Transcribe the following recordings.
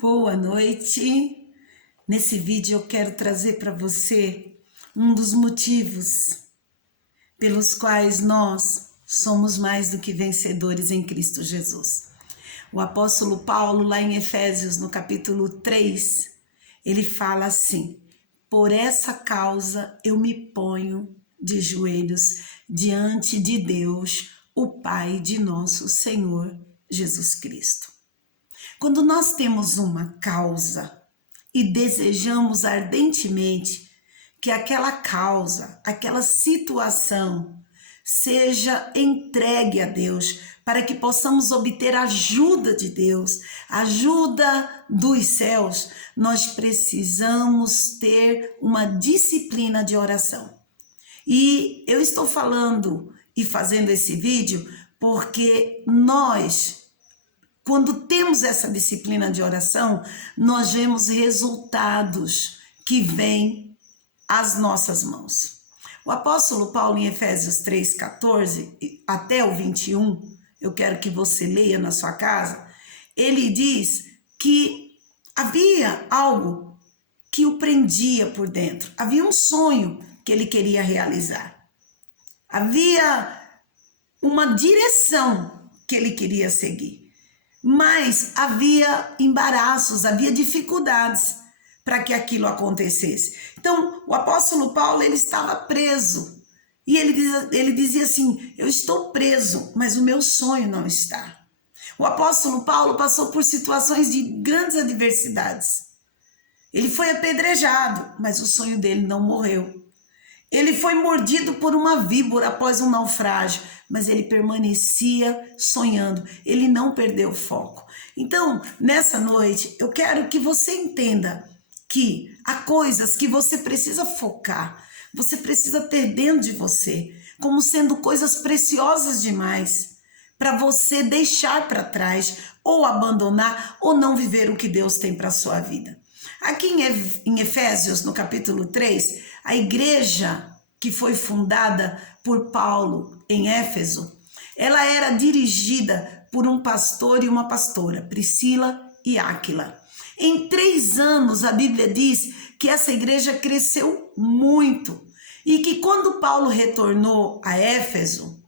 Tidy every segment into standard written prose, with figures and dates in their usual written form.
Boa noite. Nesse vídeo eu quero trazer para você um dos motivos pelos quais nós somos mais do que vencedores em Cristo Jesus. O apóstolo Paulo, lá em Efésios, no capítulo 3, ele fala assim: por essa causa eu me ponho de joelhos diante de Deus, o Pai de nosso Senhor Jesus Cristo. Quando nós temos uma causa e desejamos ardentemente que aquela causa, aquela situação seja entregue a Deus, para que possamos obter ajuda de Deus, ajuda dos céus, nós precisamos ter uma disciplina de oração. E eu estou falando e fazendo esse vídeo porque quando temos essa disciplina de oração, nós vemos resultados que vêm às nossas mãos. O apóstolo Paulo, em Efésios 3:14 até o 21, eu quero que você leia na sua casa, ele diz que havia algo que o prendia por dentro, havia um sonho que ele queria realizar, havia uma direção que ele queria seguir. Mas havia embaraços, havia dificuldades para que aquilo acontecesse. Então, o apóstolo Paulo, ele estava preso. E ele dizia assim: eu estou preso, mas o meu sonho não está. O apóstolo Paulo passou por situações de grandes adversidades. Ele foi apedrejado, mas o sonho dele não morreu. Ele foi mordido por uma víbora após um naufrágio, mas ele permanecia sonhando, ele não perdeu o foco. Então, nessa noite, eu quero que você entenda que há coisas que você precisa focar, você precisa ter dentro de você, como sendo coisas preciosas demais, para você deixar para trás, ou abandonar, ou não viver o que Deus tem para a sua vida. Aqui em Efésios, no capítulo 3, a igreja que foi fundada por Paulo em Éfeso, ela era dirigida por um pastor e uma pastora, Priscila e Áquila. Em 3 anos, a Bíblia diz que essa igreja cresceu muito e que quando Paulo retornou a Éfeso,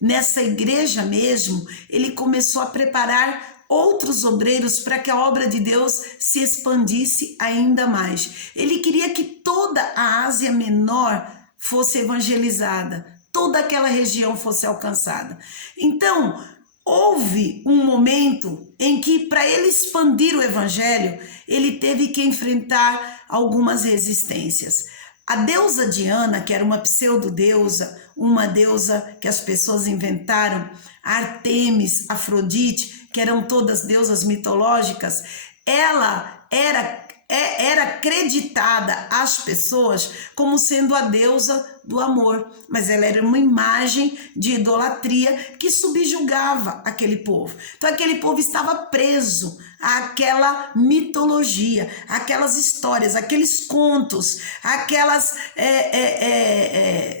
nessa igreja mesmo, ele começou a preparar outros obreiros para que a obra de Deus se expandisse ainda mais. Ele queria que toda a Ásia Menor fosse evangelizada, toda aquela região fosse alcançada. Então, houve um momento em que, para ele expandir o evangelho, ele teve que enfrentar algumas resistências. A deusa Diana, que era uma pseudodeusa, uma deusa que as pessoas inventaram, Artemis, Afrodite, que eram todas deusas mitológicas, ela era acreditada às pessoas como sendo a deusa do amor, mas ela era uma imagem de idolatria que subjugava aquele povo. Então aquele povo estava preso àquela mitologia, aquelas histórias, aqueles contos, aquelas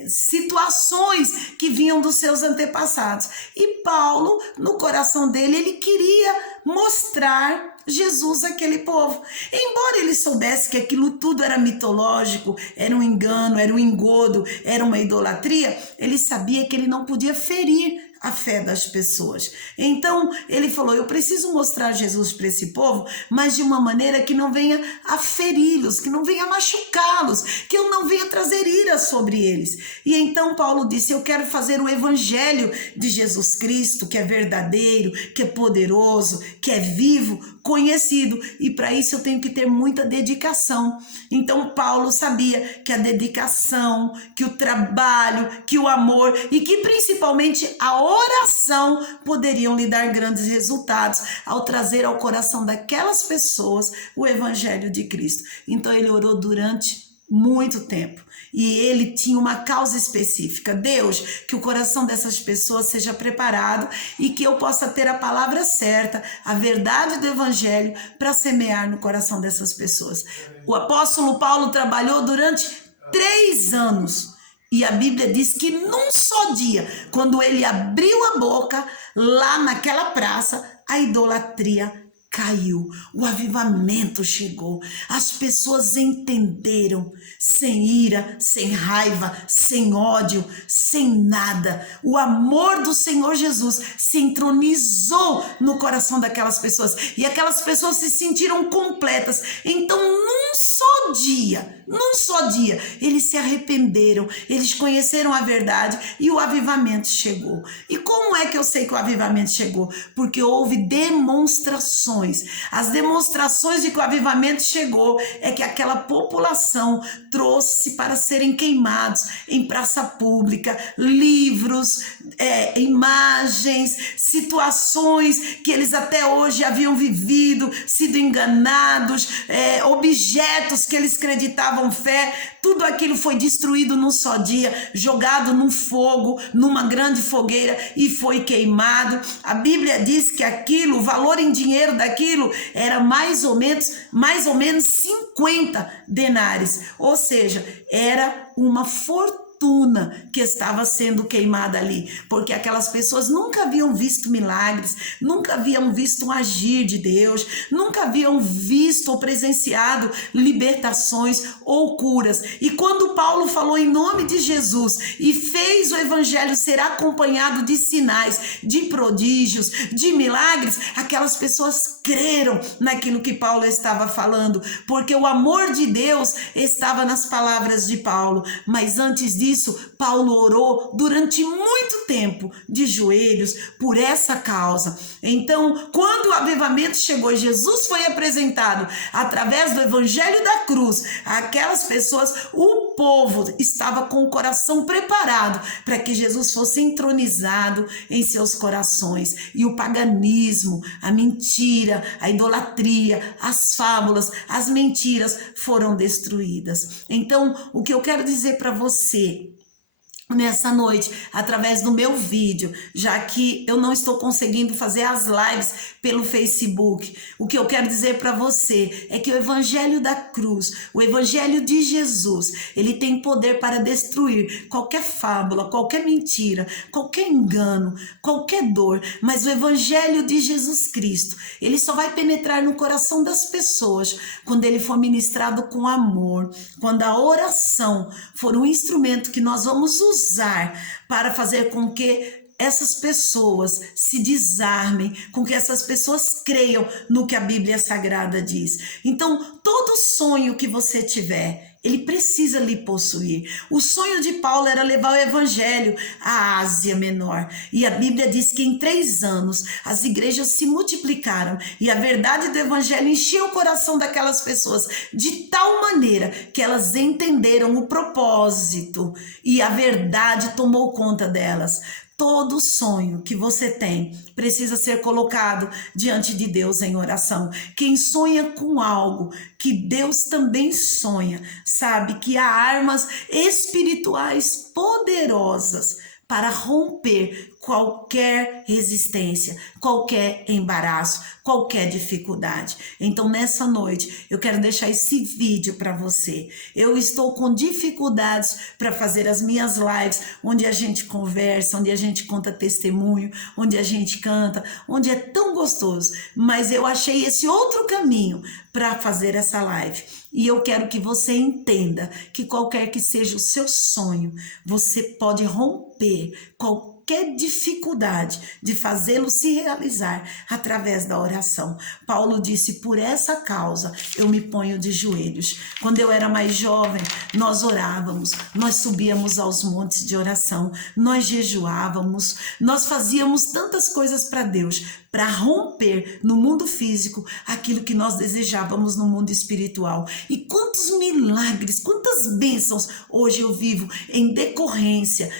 situações que vinham dos seus antepassados. E Paulo, no coração dele, ele queria mostrar Jesus àquele povo. Embora ele soubesse que aquilo tudo era mitológico, era um engano, era um engodo, era uma idolatria, ele sabia que ele não podia ferir a fé das pessoas. Então ele falou: eu preciso mostrar Jesus para esse povo, mas de uma maneira que não venha a feri-los, que não venha a machucá-los, que eu não venha trazer ira sobre eles. E então Paulo disse: eu quero fazer o evangelho de Jesus Cristo, que é verdadeiro, que é poderoso, que é vivo, conhecido, e para isso eu tenho que ter muita dedicação. Então Paulo sabia que a dedicação, que o trabalho, que o amor e que principalmente a oração poderiam lhe dar grandes resultados ao trazer ao coração daquelas pessoas o evangelho de Cristo. Então ele orou durante muito tempo. E ele tinha uma causa específica. Deus, que o coração dessas pessoas seja preparado e que eu possa ter a palavra certa, a verdade do evangelho para semear no coração dessas pessoas. O apóstolo Paulo trabalhou durante 3 anos. E a Bíblia diz que num só dia, quando ele abriu a boca, lá naquela praça, a idolatria caiu, o avivamento chegou, as pessoas entenderam, sem ira, sem raiva, sem ódio, sem nada. O amor do Senhor Jesus se entronizou no coração daquelas pessoas e aquelas pessoas se sentiram completas. Então, num só dia, eles se arrependeram, eles conheceram a verdade e o avivamento chegou. E como é que eu sei que o avivamento chegou? Porque houve demonstrações. As demonstrações de que o avivamento chegou é que aquela população trouxe para serem queimados em praça pública livros, imagens, situações que eles até hoje haviam vivido, sido enganados, objetos que eles acreditavam fé, tudo aquilo foi destruído num só dia, jogado num fogo, numa grande fogueira e foi queimado. A Bíblia diz que aquilo, o valor em dinheiro daquilo era mais ou menos 50 denários, ou seja, era uma fortuna que estava sendo queimada ali, porque aquelas pessoas nunca haviam visto milagres, nunca haviam visto um agir de Deus, nunca haviam visto ou presenciado libertações ou curas. E quando Paulo falou em nome de Jesus e fez o evangelho ser acompanhado de sinais, de prodígios, de milagres, aquelas pessoas creram naquilo que Paulo estava falando, porque o amor de Deus estava nas palavras de Paulo. Mas antes disso, Paulo orou durante muito tempo de joelhos por essa causa. Então, quando o avivamento chegou, Jesus foi apresentado através do evangelho da cruz, aquelas pessoas, o povo estava com o coração preparado para que Jesus fosse entronizado em seus corações. E o paganismo, a mentira, a idolatria, as fábulas, as mentiras foram destruídas. Então, o que eu quero dizer para você nessa noite, através do meu vídeo, já que eu não estou conseguindo fazer as lives pelo Facebook, o que eu quero dizer para você é que o evangelho da cruz, o evangelho de Jesus, ele tem poder para destruir qualquer fábula, qualquer mentira, qualquer engano, qualquer dor, mas o evangelho de Jesus Cristo, ele só vai penetrar no coração das pessoas quando ele for ministrado com amor, quando a oração for um instrumento que nós vamos usar para fazer com que essas pessoas se desarmem, com que essas pessoas creiam no que a Bíblia Sagrada diz. Então, todo sonho que você tiver, ele precisa lhe possuir. O sonho de Paulo era levar o evangelho à Ásia Menor. E a Bíblia diz que em 3 anos as igrejas se multiplicaram e a verdade do evangelho encheu o coração daquelas pessoas de tal maneira que elas entenderam o propósito e a verdade tomou conta delas. Todo sonho que você tem precisa ser colocado diante de Deus em oração. Quem sonha com algo que Deus também sonha, sabe que há armas espirituais poderosas para romper qualquer resistência, qualquer embaraço, qualquer dificuldade. Então, nessa noite, eu quero deixar esse vídeo para você. Eu estou com dificuldades para fazer as minhas lives, onde a gente conversa, onde a gente conta testemunho, onde a gente canta, onde é tão gostoso. Mas eu achei esse outro caminho para fazer essa live. E eu quero que você entenda que qualquer que seja o seu sonho, você pode romper qualquer dificuldade de fazê-lo se realizar através da oração. Paulo disse, por essa causa eu me ponho de joelhos. Quando eu era mais jovem, nós orávamos, nós subíamos aos montes de oração, nós jejuávamos, nós fazíamos tantas coisas para Deus, para romper no mundo físico aquilo que nós desejávamos no mundo espiritual. E quantos milagres, quantas bênçãos hoje eu vivo em decorrência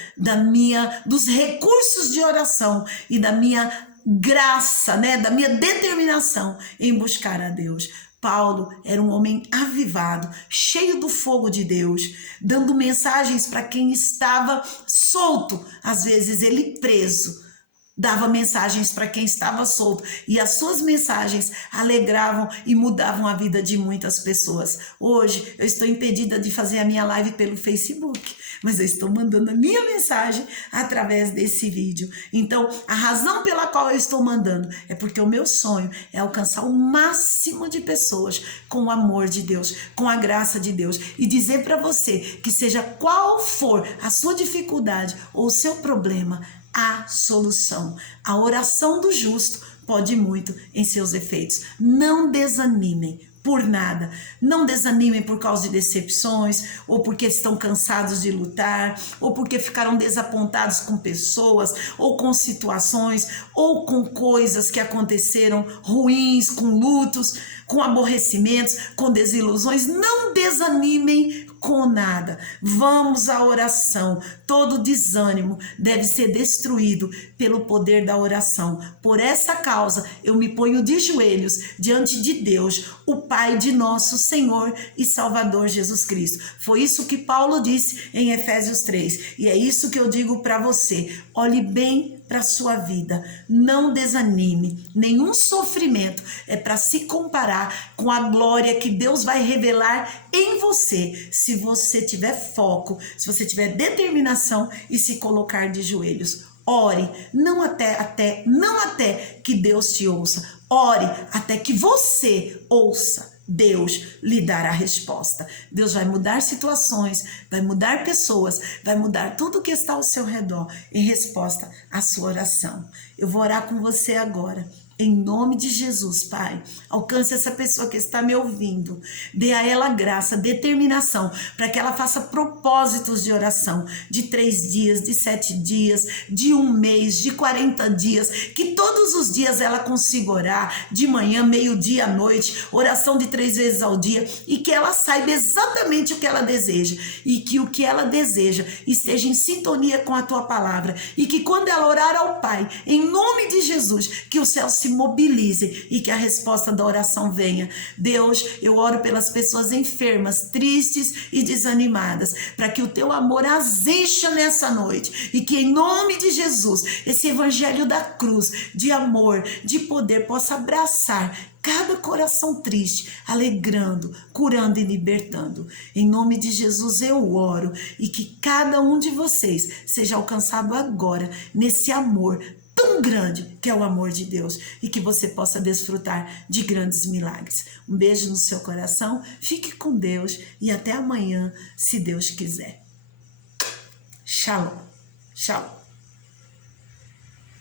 dos recursos de oração e da minha graça, da minha determinação em buscar a Deus. Paulo era um homem avivado, cheio do fogo de Deus, dando mensagens para quem estava solto, às vezes ele preso, dava mensagens para quem estava solto, e as suas mensagens alegravam e mudavam a vida de muitas pessoas. Hoje eu estou impedida de fazer a minha live pelo Facebook, mas eu estou mandando a minha mensagem através desse vídeo. Então, a razão pela qual eu estou mandando é porque o meu sonho é alcançar o máximo de pessoas com o amor de Deus, com a graça de Deus, e dizer para você que seja qual for a sua dificuldade ou o seu problema, a solução. A oração do justo pode muito em seus efeitos. Não desanimem por nada. Não desanimem por causa de decepções, ou porque estão cansados de lutar, ou porque ficaram desapontados com pessoas, ou com situações, ou com coisas que aconteceram ruins, com lutos, com aborrecimentos, com desilusões. Não desanimem com nada. Vamos à oração. Todo desânimo deve ser destruído pelo poder da oração. Por essa causa, eu me ponho de joelhos diante de Deus, o Pai de nosso Senhor e Salvador Jesus Cristo. Foi isso que Paulo disse em Efésios 3. E é isso que eu digo para você. Olhe bem para a sua vida. Não desanime. Nenhum sofrimento é para se comparar com a glória que Deus vai revelar em você, se você tiver foco, se você tiver determinação e se colocar de joelhos. Ore, não até que Deus te ouça. Ore até que você ouça. Deus lhe dará resposta. Deus vai mudar situações, vai mudar pessoas, vai mudar tudo que está ao seu redor em resposta à sua oração. Eu vou orar com você agora. Em nome de Jesus, Pai, alcance essa pessoa que está me ouvindo. Dê a ela graça, determinação, para que ela faça propósitos de oração de 3 dias, de 7 dias, de 1 mês, de 40 dias. Que todos os dias ela consiga orar, de manhã, meio-dia, à noite, oração de 3 vezes ao dia, e que ela saiba exatamente o que ela deseja, e que o que ela deseja esteja em sintonia com a tua palavra, e que quando ela orar ao Pai, em nome de Jesus, que o céu se mobilize e que a resposta da oração venha. Deus, eu oro pelas pessoas enfermas, tristes e desanimadas, para que o teu amor as encha nessa noite, e que em nome de Jesus, esse evangelho da cruz, de amor, de poder, possa abraçar cada coração triste, alegrando, curando e libertando. Em nome de Jesus eu oro, e que cada um de vocês seja alcançado agora nesse amor tão grande que é o amor de Deus, e que você possa desfrutar de grandes milagres. Um beijo no seu coração, fique com Deus e até amanhã, se Deus quiser. Shalom, shalom.